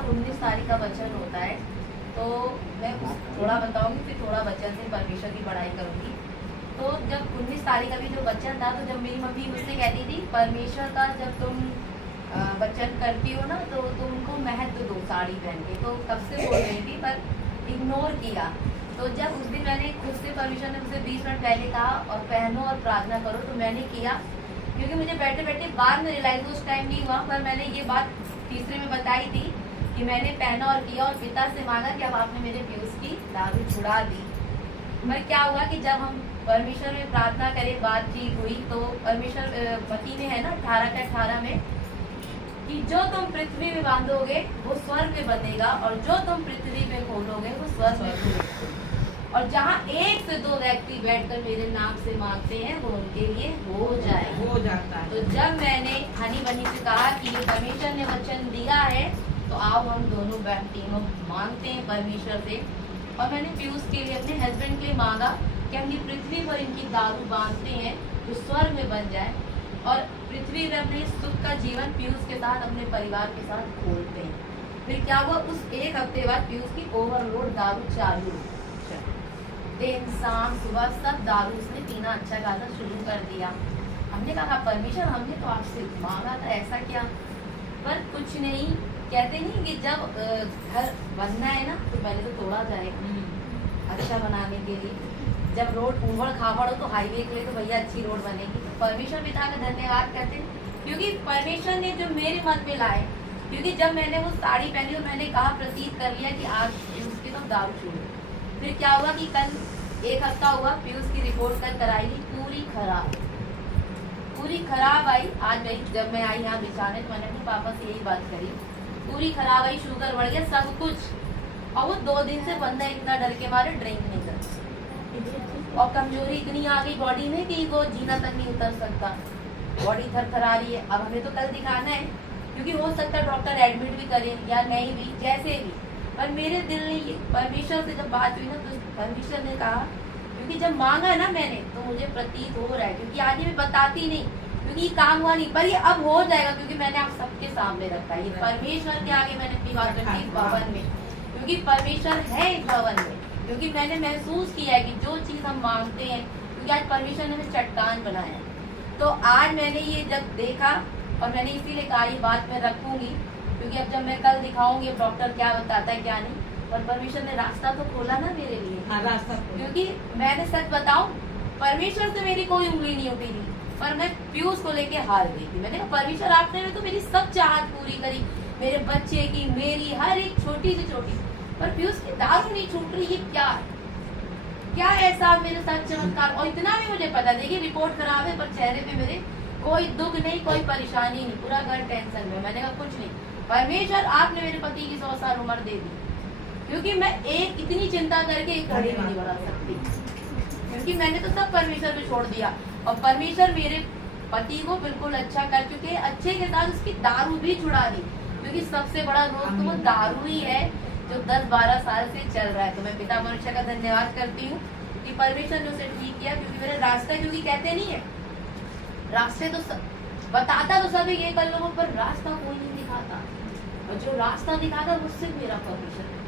का 19 तारीख का वचन होता है, तो मैं थोड़ा बताऊंगी, फिर थोड़ा वचन से परमेश्वर की पढ़ाई करूंगी। तो जब 19 तारीख का भी जो वचन था, तो जब मेरी मम्मी मुझसे कहती थी परमेश्वर का जब तुम वचन करती हो ना, तो तुमको महत्व दो साड़ी पहन के, तो कब से बोल रही थी पर इग्नोर किया। तो जब उस दिन मैंने खुद से, परमेश्वर ने मुझे 20 मिनट पहले कहा और पहनो और प्रार्थना करो, तो मैंने किया। क्योंकि मुझे बैठे बैठे बाद में रियलाइज उस टाइम नहीं हुआ, पर मैंने ये बात तीसरे में बताई थी कि मैंने पहना और किया और पिता से मांगा कि अब आपने मेरे पीयूष की दारू छुड़ा दी। मैं क्या हुआ कि जब हम परमेश्वर में प्रार्थना करे, बातचीत हुई, तो परमेश्वर पति ने है ना 18 के 18 में कि जो तुम पृथ्वी में बांधोगे वो स्वर्ग में बंधेगा, और जो तुम पृथ्वी में खोलोगे वो स्वर्ग में खोलोगे। और जहाँ 1 से 2 व्यक्ति बैठकर मेरे नाम से मांगते हैं वो उनके लिए हो जाता है। तो जब मैंने हनी बनी से कहा कि ये परमेश्वर ने वचन दिया है, तो आओ हम दोनों तीनों मांगते हैं परमेश्वर से। और मैंने पीयूष के लिए, अपने हस्बैंड के लिए मांगा कि हम ये पृथ्वी पर इनकी दारू बांधते हैं जो स्वर्ग में बन जाए, और पृथ्वी में अपने सुख का जीवन पीयूष के साथ, अपने परिवार के साथ खोलते हैं। फिर क्या हुआ, उस 1 हफ्ते बाद पीयूष की ओवरलोड दारू चालू, दिन शाम सुबह सब दारू उसने पीना अच्छा खासा शुरू कर दिया। हमने कहा परमेश्वर हमने तो आपसे मांगा था, ऐसा क्या? पर कुछ नहीं, कहते नहीं कि जब घर बनना है ना तो पहले तो तोड़ा जाए अच्छा बनाने के लिए। जब रोड उबड़ खाबड़ हो तो हाईवे के लिए तो भैया अच्छी रोड बनेगी। तो परमेश्वर पिता का धन्यवाद करते हैं, क्योंकि परमेश्वर ने जो मेरे मन में लाए, क्योंकि जब मैंने वो साड़ी पहनी और मैंने कहा, प्रतीत कर लिया कि आज उसके तो दारू छोड़ो। फिर क्या हुआ कि कल 1 हफ्ता हुआ, पीयूष की रिपोर्ट कल कराई थी, पूरी खराब आई। आज गई, जब मैं आई यहाँ बिछाने, तो मैंने अपने पापा से यही बात करी, पूरी खराब आई, शुगर बढ़ गया, सब कुछ। और वो 2 दिन से बंदा इतना डर के मारे ड्रिंक नहीं करता, और कमजोरी इतनी आ गई बॉडी में कि वो जीना तक नहीं उतर सकता, बॉडी थरथरा रही है। अब हमें तो कल दिखाना है, क्योंकि हो सकता है डॉक्टर एडमिट भी करे या नहीं भी, जैसे भी। पर मेरे दिल ने, परमेश्वर से जब बात हुई ना, तो परमेश्वर ने कहा, क्योंकि जब मांगा ना मैंने, तो मुझे प्रतीत हो रहा है, क्योंकि आज ये मैं बताती नहीं, क्योंकि काम हुआ नहीं, पर ये अब हो जाएगा, क्योंकि मैंने आप सबके सामने रखा है। ये परमेश्वर के आगे मैंने अपनी बात रखी इस भवन में, क्योंकि परमेश्वर है इस भवन में, क्योंकि मैंने महसूस किया है कि जो चीज हम मांगते हैं, क्योंकि आज परमेश्वर ने हमें चट्टान बनाया है। तो आज मैंने ये जब देखा, और मैंने इसीलिए कहा ये बात मैं रखूंगी, क्योंकि अब जब मैं कल दिखाऊंगी अब डॉक्टर क्या बताता है क्या नहीं, पर परमेश्वर ने रास्ता तो खोला ना मेरे लिए। हाँ, रास्ता क्योंकि मैंने सच बताऊं, परमेश्वर से मेरी कोई उंगली नहीं उठी थी, पर मैं पीयूष को लेके हार गई थी। मैंने कहा परमेश्वर आपने तो मेरी सब चाहत पूरी करी, मेरे बच्चे की, मेरी, हर एक छोटी से छोटी, पर पीयूष की दारू नहीं छूट रही, ये क्या है? क्या ऐसा मेरे साथ चमत्कार? और इतना भी मुझे पता, देखिए रिपोर्ट खराब है, पर चेहरे पे मेरे कोई दुख नहीं, कोई परेशानी नहीं, पूरा घर टेंशन में। मैंने कहा कुछ नहीं, परमेश्वर आपने मेरे पति की 100 साल उम्र दे दी, क्योंकि मैं एक इतनी चिंता करके एक घड़ी नहीं बढ़ा सकती, क्योंकि मैंने तो सब परमेश्वर पे छोड़ दिया। और परमेश्वर मेरे पति को बिल्कुल अच्छा कर चुके, अच्छे के साथ उसकी दारू भी छुड़ा दी, क्योंकि सबसे बड़ा रोग तो वो दारू ही है जो 10-12 साल से चल रहा है। तो मैं पिता परमेश्वर का धन्यवाद करती हूँ कि परमेश्वर ने उसे ठीक किया, क्योंकि मेरा रास्ता, क्योंकि कहते नहीं है रास्ते तो बताता तो सभी ये कर लोगों, पर रास्ता कोई नहीं दिखाता, और जो रास्ता दिखाता वो सिर्फ मेरा परमेश्वर है।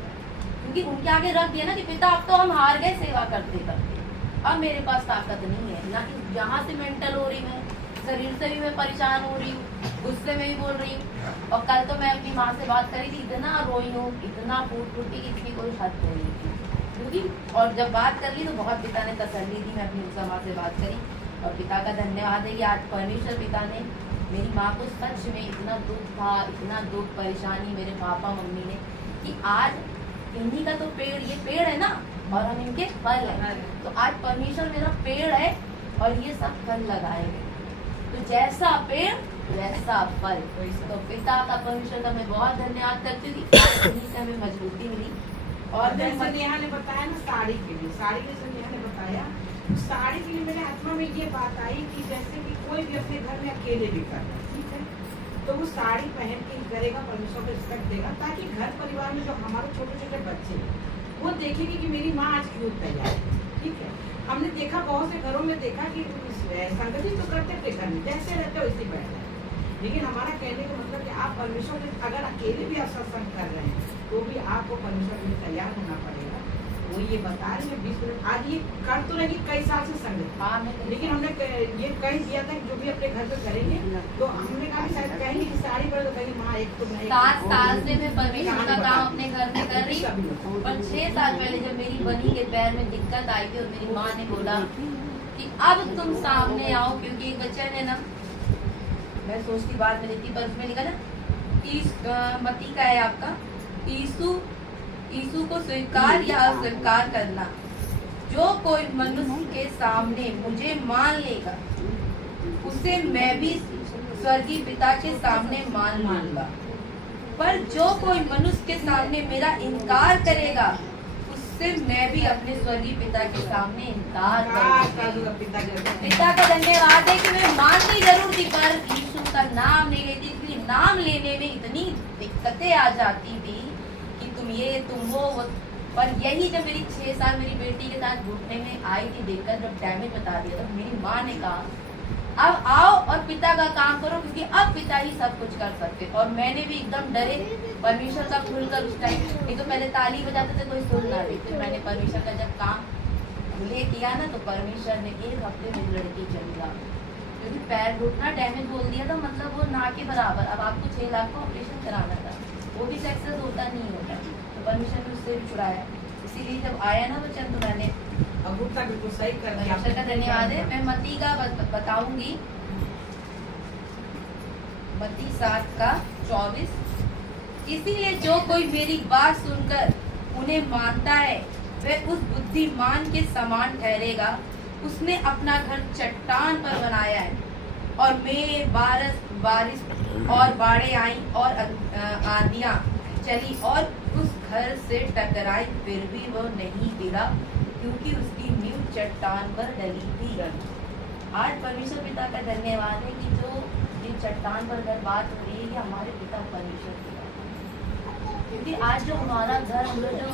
क्योंकि उनके आगे रख दिया ना कि पिता अब तो हम हार गए सेवा करते करते, अब मेरे पास ताकत नहीं है, ना कि यहाँ से मेंटल हो रही, मैं शरीर से भी मैं परेशान हो रही हूँ, गुस्से में भी बोल रही हूँ। और कल तो मैं अपनी माँ से बात करी थी, इतना रोई हूँ, इतना फूट फूटी की इसकी कोई हद नहीं थी, क्योंकि और जब बात कर ली तो बहुत पिता ने तसल्ली दी। मैं अपनी उषा माँ से बात करी, और पिता का धन्यवाद है कि आज परमेश्वर पिता ने मेरी माँ को, सच में इतना दुख था, इतना दुख परेशानी मेरे पापा मम्मी ने, कि आज इन्हीं का तो पेड़, ये पेड़ है ना, और हम इनके फल हैं। तो आज परमेश्वर मेरा पेड़ है और ये सब फल लगाएंगे, तो जैसा पेड़ वैसा फल। तो पिता का, परमेश्वर का मैं बहुत धन्यवाद करती हूँ कि आज इन्हीं से हमें मजबूती मिली। और जैसे नेहा ने बताया ना साड़ी के लिए, साड़ी जैसे नेहा ने बताया, साड़ी के लिए मेरे आत्मा में ये बात आई कि जैसे कि कोई भी अपने घर में अकेले भी कर रहा है, ठीक है, तो वो साड़ी पहन के ही करेगा, परमेश्वर को रिस्पेक्ट देगा, ताकि घर परिवार में जो हमारे छोटे छोटे बच्चे हैं वो देखेंगे कि मेरी माँ आज क्यों तैयार है, ठीक है। हमने देखा बहुत से घरों में देखा कि संगति तो करते थे घर में, जैसे रहते वैसे बैठ रहे, लेकिन हमारा कहने का मतलब कि आप परमेश्वर के अगर अकेले भी आप सत्संग कर रहे हैं तो भी आपको परमेश्वर के लिए तैयार होना पड़ेगा। वो ये बता रहे हैं 20 मिनट आज ये कर तो नहीं कई साल से संग, हाँ लेकिन हमने ये कह दिया था कि जो भी अपने घर पे करेंगे तो हमने कहा कि शायद कहेंगे कि साड़ी पर तो कहीं माँ एक तो नहीं 7 साल से मैं परमेश्वर का काम अपने घर में कर रही हूँ। पर 6 साल पहले जब मेरी बनी के पैर में दिक्कत आई थी और मेरी माँ ने बोला कि अब तुम सामने आओ, क्योंकि एक बच्चा ने ना, मैं सोचती बाद में लिखती पर उसमें लिखा ना मती का है आपका, यीशु को स्वीकार या अस्वीकार करना। जो कोई मनुष्य के सामने मुझे मान लेगा उसे मैं भी स्वर्गीय पिता के सामने मान लूंगा, पर जो कोई मनुष्य के सामने मेरा इनकार करेगा उससे मैं भी अपने स्वर्गीय पिता के सामने इनकार करूंगा। पिता का धन्यवाद है कि मैं मानती जरूर थी पर यीशु का नाम नहीं लेती, इसलिए नाम लेने में इतनी दिक्कतें आ जाती थी कि तुम ये तुम वो। पर यही जब मेरी 6 साल मेरी बेटी के साथ घुटने में आई थी, देखकर जब डैमेज बता दिया तो मेरी माँ ने कहा अब आओ और पिता का काम करो, क्योंकि अब पिता ही सब कुछ कर सकते। और मैंने भी एकदम डरे परमेश्वर का खुलकर उस टाइम, नहीं तो पहले ताली बजाते थे कोई सुन ना रही, फिर मैंने परमेश्वर का जब काम खुले किया ना तो परमेश्वर ने 1 हफ्ते में लड़की चली गया, क्योंकि पैर घुटना डैमेज बोल दिया था, मतलब वो ना के बराबर। अब आपको 6 लाख का ऑपरेशन कराना था, वो भी सक्सेस होता नहीं होता, तो परमेश्वर ने उससे भी छुड़ाया। इसीलिए जब आया ना बच्चा तो मैंने अंगूठा बिल्कुल सही कर दिया। परमेश्वर का धन्यवाद है। मैं मत्ती का बताऊंगी, मत्ती 7:24। इसीलिए जो कोई मेरी बात सुनकर उन्हें मानता है वह उस बुद्धिमान के समान ठहरेगा। उसने अपना घर चट्टान पर बनाया है और में बारिश और बाढ़ें आई और आंधियां चली और उस घर से टकराई, फिर भी वो नहीं गिरा क्योंकि उसकी नींव चट्टान पर डली थी। आज परमेश्वर पिता का धन्यवाद है कि जो ये चट्टान पर अगर बात हो रही है ये हमारे पिता परमेश्वर पिता, क्योंकि आज जो हमारा घर हम लोग जो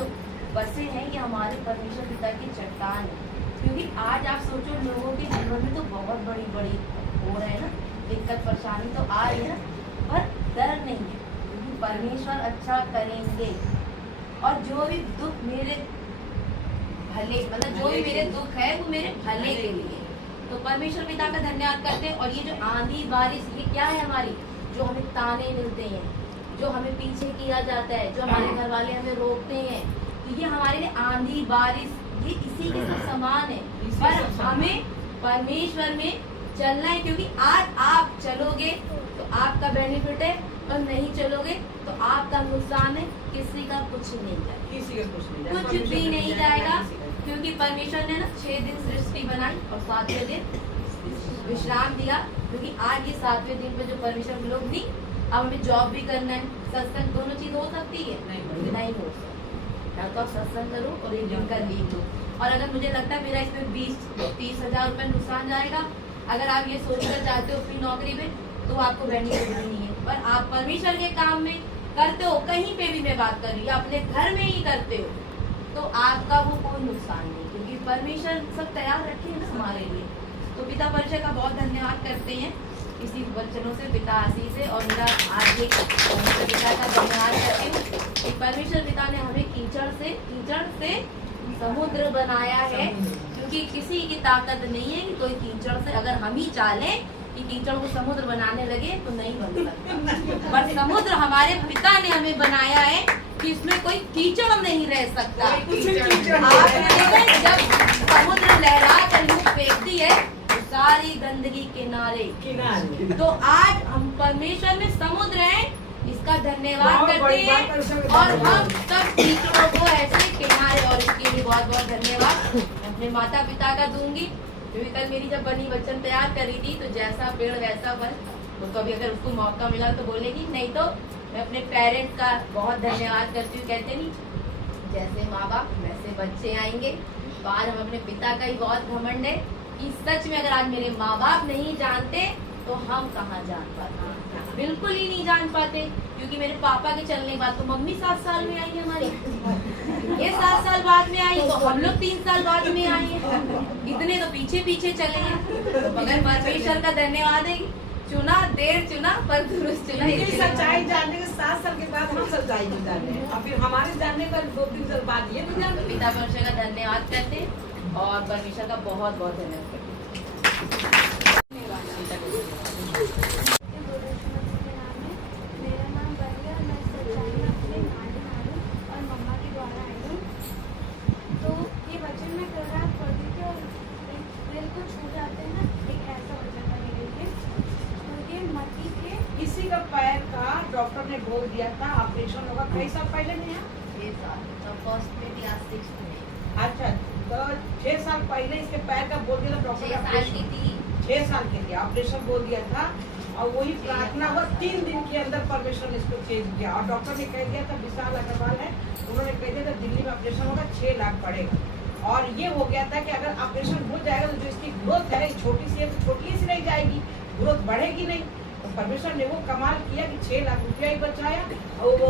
बसे हैं ये हमारे परमेश्वर पिता की चट्टान है। क्योंकि आज आप सोचो लोगों के जीवन में तो बहुत बड़ी बड़ी हो रहे हैं ना, दिक्कत परेशानी तो आ रही है ना, पर डर नहीं है क्योंकि परमेश्वर अच्छा करेंगे। और जो भी दुख मेरे भले, मतलब जो भी मेरे दुख है वो मेरे भले के लिए, तो परमेश्वर पिता का धन्यवाद करते हैं। और ये जो आंधी बारिश ये क्या है हमारी, जो हमें ताने मिलते हैं, जो हमें पीछे किया जाता है, जो हमारे घर वाले हमें रोकते हैं, तो ये हमारे लिए आंधी बारिश ये इसी के सब समान है। पर हमें परमेश्वर में चलना है, क्योंकि आज आप चलोगे तो आपका बेनिफिट है और नहीं चलोगे तो आपका नुकसान है। किसी का कुछ नहीं जाएगा, किसी का कुछ भी नहीं जाएगा, क्योंकि परमेश्वर ने ना 6 दिन सृष्टि बनाई और 7वें दिन विश्राम दिया। क्योंकि आज ये 7वें दिन पे जो परमेश्वर लोग नहीं, अब हमें जॉब भी करना है, सत्संग, दोनों चीज हो सकती है? नहीं हो सकती। या तो आप सत्संग करो और एक दिन का लीव लो। और अगर मुझे लगता है मेरा इसमें 20-30 हजार रुपये नुकसान जाएगा, अगर आप ये सोचकर चाहते हो अपनी नौकरी में, तो आपको बेनिफिट नहीं है। पर आप परमेश्वर के काम में करते हो, कहीं पे भी मैं बात कर रही हूँ, अपने घर में ही करते हो, तो आपका वो कोई नुकसान नहीं, क्योंकि परमेश्वर सब तैयार रखे हैं ना हमारे लिए। तो पिता परमेश्वर का बहुत धन्यवाद करते हैं इसी वचनों से, पिता आशीष है। और मेरा आज एक पिता का धन्यवाद करती हूँ कि परमेश्वर पिता ने हमें कीचड़ से समुद्र बनाया है, क्योंकि किसी की ताकत नहीं है कि कोई कीचड़ से, अगर हम ही चाहें कि कीचड़ को समुद्र बनाने लगे तो नहीं बन सकता, पर समुद्र हमारे पिता ने हमें बनाया है कि इसमें कोई कीचड़ नहीं रह सकता। आपने देखा जब समुद्र लहरा कर मुंह फेंकती है सारी गंदगी किनारे। तो आज हम परमेश्वर में समुद्र हैं, इसका धन्यवाद करते हैं और हम सब कीचड़ों को ऐसे किनारे, और इसके लिए बहुत बहुत धन्यवाद अपने माता पिता का दूंगी, क्योंकि कल मेरी जब बनी वचन तैयार करी थी तो जैसा पेड़ वैसा फल, तो कभी अगर उसको मौका मिला तो बोलेगी, नहीं तो मैं अपने पेरेंट्स का बहुत धन्यवाद करती हूँ। कहते नहीं जैसे माँ बाप वैसे बच्चे आएंगे। तो आज हम अपने पिता का ही बहुत घमंड है कि सच में अगर आज मेरे माँ बाप नहीं जानते तो हम कहाँ जान पाते, बिल्कुल ही नहीं जान पाते। क्योंकि मेरे पापा के चलने के बाद तो मम्मी 7 साल में आई है हमारी, ये 7 साल बाद में आई, तो हम लोग 3 साल बाद में आए हैं, इतने तो पीछे पीछे चले हैं। तो मगर परमेश्वर का धन्यवाद है चुना, देर चुना पर दुरुस्त चुना। ये सच्चाई जानने के 7 साल के बाद हम सच्चाई को जाने हैं, और फिर हमारे जानने का 2-3 साल बाद ये तो जान। पिता परमेश्वर का धन्यवाद करते हैं और परमेश्वर का बहुत बहुत धन्यवाद करते मेरा नाम बलिया, मैं सच्चाई में अपने नानी और मम्मा के द्वारा आई हूँ। तो ये वचन मैं कल रात पढ़ी थी और दिल को छू जाते हैं ना, एक ऐसा वचन था मेरे लिए। तो ये मती के किसी का पैर का डॉक्टर ने बोल दिया था ऑपरेशन होगा, कई साल पहले नहीं है? 6 साल, तब फर्स्ट में थी, आज 6 में। अच्छा, तो 6 साल पहले इसके पैर का बोल दिया था डॉक्टर 6 ने। साल की थी। 6 साल के लिए ऑपरेशन बोल दिया था, और वही प्रार्थना हुआ 3 दिन के अंदर परमेश्वर ने इसको चेंज किया। और डॉक्टर ने कह दिया था, विशाल अग्रवाल है, उन्होंने कह दिया था दिल्ली में ऑपरेशन होगा, 6 लाख पड़ेगा। और ये हो गया था कि अगर ऑपरेशन हो जाएगा तो जो इसकी ग्रोथ है छोटी सी है तो छोटी सी रह जाएगी, ग्रोथ बढ़ेगी नहीं। तो परमेश्वर ने वो कमाल किया कि 6 लाख रुपया ही बचाया, और वो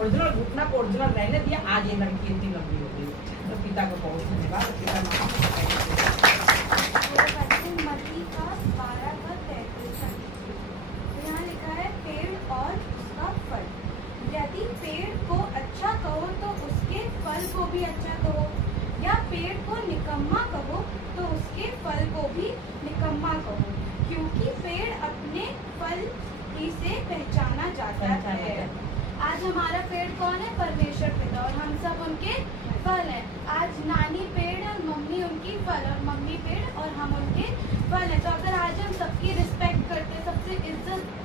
ओरिजिनल घुटना को ओरिजिनल रहने दिया। आज ये लड़की इतनी लंबी हो गई। तो पिता को बहुत धन्यवाद। पिता मती का 12 का 33 है। यहाँ लिखा है पेड़ और उसका फल। यदि पेड़ को अच्छा कहो तो उसके फल को भी अच्छा कहो, या पेड़ को निकम्मा कहो तो उसके फल को भी निकम्मा कहो, क्योंकि पेड़ अपने फल ही से पहचाना जाता है। आज हमारा पेड़ कौन है? परमेश्वर पिता, और हम सब उनके फल हैं। आज नानी पेड़ और मम्मी उनकी फल, और मम्मी पेड़ और हम उनके फल हैं। तो अगर आज हम सबकी रिस्पेक्ट करते हैं,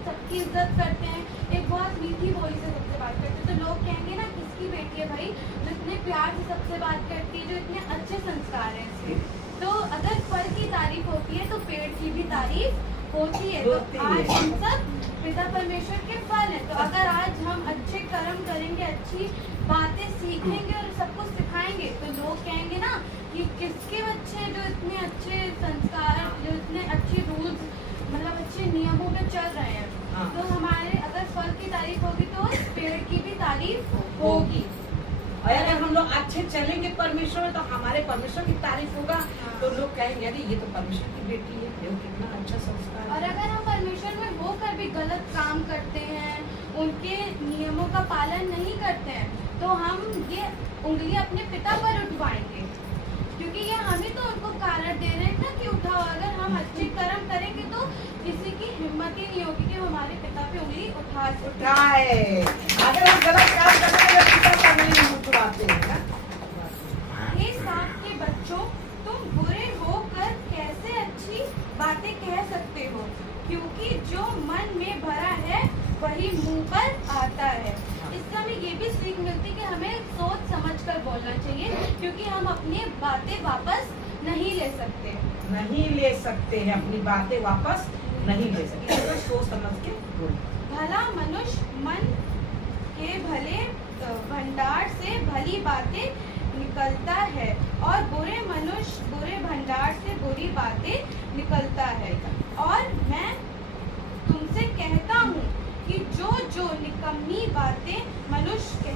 सबकी इज्जत करते हैं, एक बहुत मीठी बोली से सबसे बात करते हैं, तो लोग कहेंगे ना किसकी बेटी है भाई जो इतने प्यार से सबसे बात करती है, जो इतने अच्छे संस्कार हैं इसके। तो अगर फल की तारीफ होती है तो पेड़ की भी तारीफ होती है। तो आज हम सब पिता परमेश्वर के फल हैं। तो अगर आज हम अच्छे कर्म करेंगे, अच्छी बातें सीखेंगे और सबको सिखाएंगे, तो लोग कहेंगे ना कि किसके बच्चे जो इतने अच्छे संस्कार, जो इतने अच्छे रूल्स, मतलब अच्छे नियमों में चल रहे हैं। हाँ। तो हमारे अगर फल की तारीफ होगी तो उस पेड़ की भी तारीफ होगी। और अगर हम लोग अच्छे चलेंगे परमेश्वर में तो हमारे परमेश्वर की तारीफ होगा। तो लोग कहेंगे अरे ये तो परमेश्वर की बेटी है, देखो कितना अच्छा संस्कार और है। अगर हम परमेश्वर में होकर भी गलत काम करते हैं, उनके नियमों का पालन नहीं करते हैं, तो हम ये उंगली अपने पिता पर उठवाएंगे, क्योंकि ये हम ही तो उनको कारण दे रहे हैं ना कि उठाओ। अगर हम अच्छे कर्म करेंगे तो किसी की हिम्मत ही नहीं होगी कि वो हमारे पिता पे उंगली उठा सके। उठाए। अगर हम गलत काम करते हैं तो पिता का नहीं उठवाते हैं ना। हे सांप के बच्चों, तुम बुरे होकर कैसे अच्छी बातें कह सकते हो, क्योंकि जो मन में भरा है वही मुंह पर आता है। इससे हमें ये भी सीख मिलती है कि हमें सोच समझ कर बोलना चाहिए, क्योंकि हम अपनी बातें वापस नहीं ले सकते। नहीं ले सकते हैं, अपनी बातें वापस नहीं ले सकते, तो सोच समझ के बोलो। भला मनुष्य मन के भले भंडार से भली बातें निकलता है, और बुरे मनुष्य बुरे भंडार से बुरी बातें निकलता है। और मैं तुमसे कहता हूँ कि जो जो निकम्मी बातें मनुष्य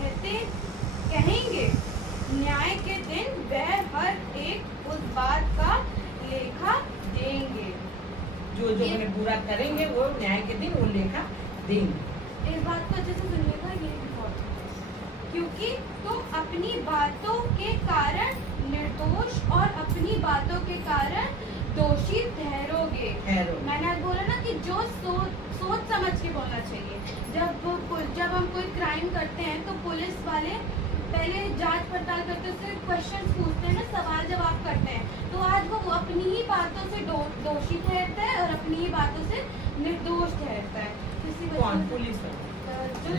कहेंगे, न्याय के दिन वह हर एक उस बात का लेखा देंगे। जो जो हमें बुरा करेंगे वो न्याय के दिन वो लेखा देंगे। इस बात को अच्छे से सुनिएगा, ये बहुत, क्योंकि तुम अपनी बातों के कारण निर्दोष और अपनी बातों के कारण दोषी ठहरोगे। मैंने आज बोला ना कि जो सोच समझ के बोलना चाहिए। जब हम कोई क्राइम करते हैं तो पुलिस वाले पहले जांच पड़ताल करते हैं, उससे क्वेश्चन पूछते हैं ना, सवाल जवाब करते हैं। तो आज वो अपनी ही बातों से दोषी ठहरता है और अपनी ही बातों से निर्दोष ठहरता है। कौन? पुलिस? जो